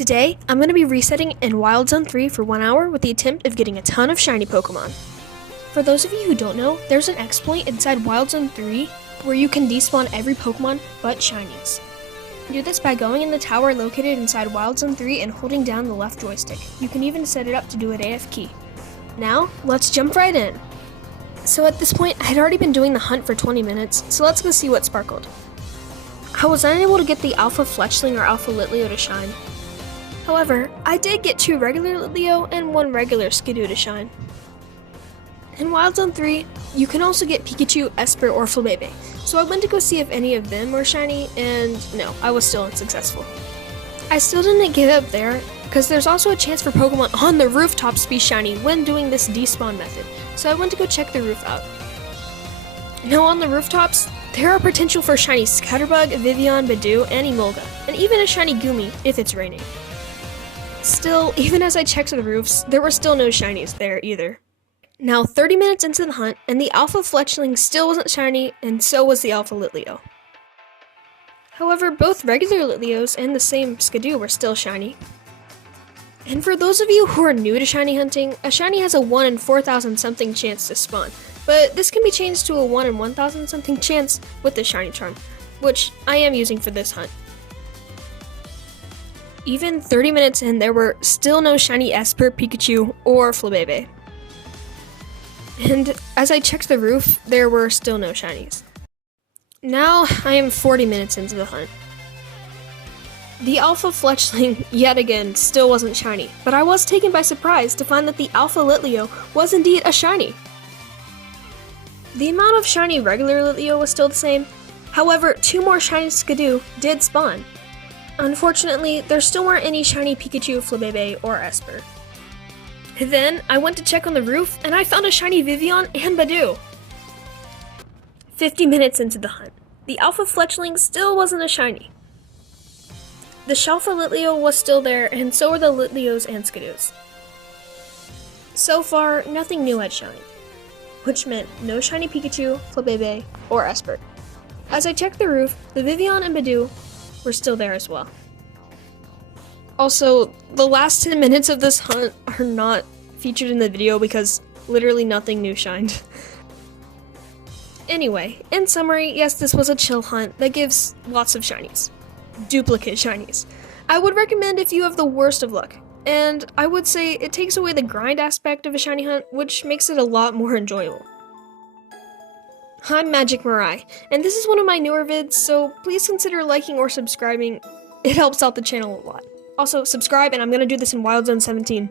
Today, I'm going to be resetting in Wild Zone 3 for 1 hour with the attempt of getting a ton of shiny Pokemon. For those of you who don't know, there's an exploit inside Wild Zone 3 where you can despawn every Pokemon but shinies. Do this by going in the tower located inside Wild Zone 3 and holding down the left joystick. You can even set it up to do it AFK. Now, let's jump right in. So at this point, I had already been doing the hunt for 20 minutes, so let's go see what sparkled. I was unable to get the Alpha Fletchling or Alpha Litleo to shine. However, I did get 2 regular Litleo and 1 regular Skidoo to shine. In Wild Zone 3, you can also get Pikachu, Esper, or Flabébé, so I went to go see if any of them were shiny, and no, I was still unsuccessful. I still didn't give up there, because there's also a chance for Pokemon on the rooftops to be shiny when doing this despawn method, so I went to go check the roof out. Now on the rooftops, there are potential for shiny Scatterbug, Vivillon, Bidoof, and Emolga, and even a shiny Goomy if it's raining. Still, even as I checked the roofs, there were still no shinies there either. Now 30 minutes into the hunt, and the Alpha Fletchling still wasn't shiny, and so was the Alpha Litleo. However, both regular Litleos and the same Skidoo were still shiny. And for those of you who are new to shiny hunting, a shiny has a 1 in 4,000 something chance to spawn, but this can be changed to a 1 in 1,000 something chance with the shiny charm, which I am using for this hunt. Even 30 minutes in, there were still no shiny Esper, Pikachu, or Flabébé. And as I checked the roof, there were still no shinies. Now I am 40 minutes into the hunt. The Alpha Fletchling, yet again, still wasn't shiny, but I was taken by surprise to find that the Alpha Litleo was indeed a shiny. The amount of shiny regular Litleo was still the same, however, 2 more shiny Skidoo did spawn. Unfortunately, there still weren't any shiny Pikachu, Flabébé, or Esper. Then, I went to check on the roof, and I found a shiny Vivillon and Bidoof. 50 minutes into the hunt, the Alpha Fletchling still wasn't a shiny. The Shalfa Litleo was still there, and so were the Litleos and Skidoos. So far, nothing new had shined, which meant no shiny Pikachu, Flabébé, or Esper. As I checked the roof, the Vivillon and Bidoof were still there as well. Also, the last 10 minutes of this hunt are not featured in the video because literally nothing new shined. Anyway, in summary, yes, this was a chill hunt that gives lots of shinies. Duplicate shinies. I would recommend if you have the worst of luck, and I would say it takes away the grind aspect of a shiny hunt, which makes it a lot more enjoyable. I'm Magic Mirai, and this is one of my newer vids, so please consider liking or subscribing. It helps out the channel a lot. Also, subscribe, and I'm gonna do this in Wild Zone 17.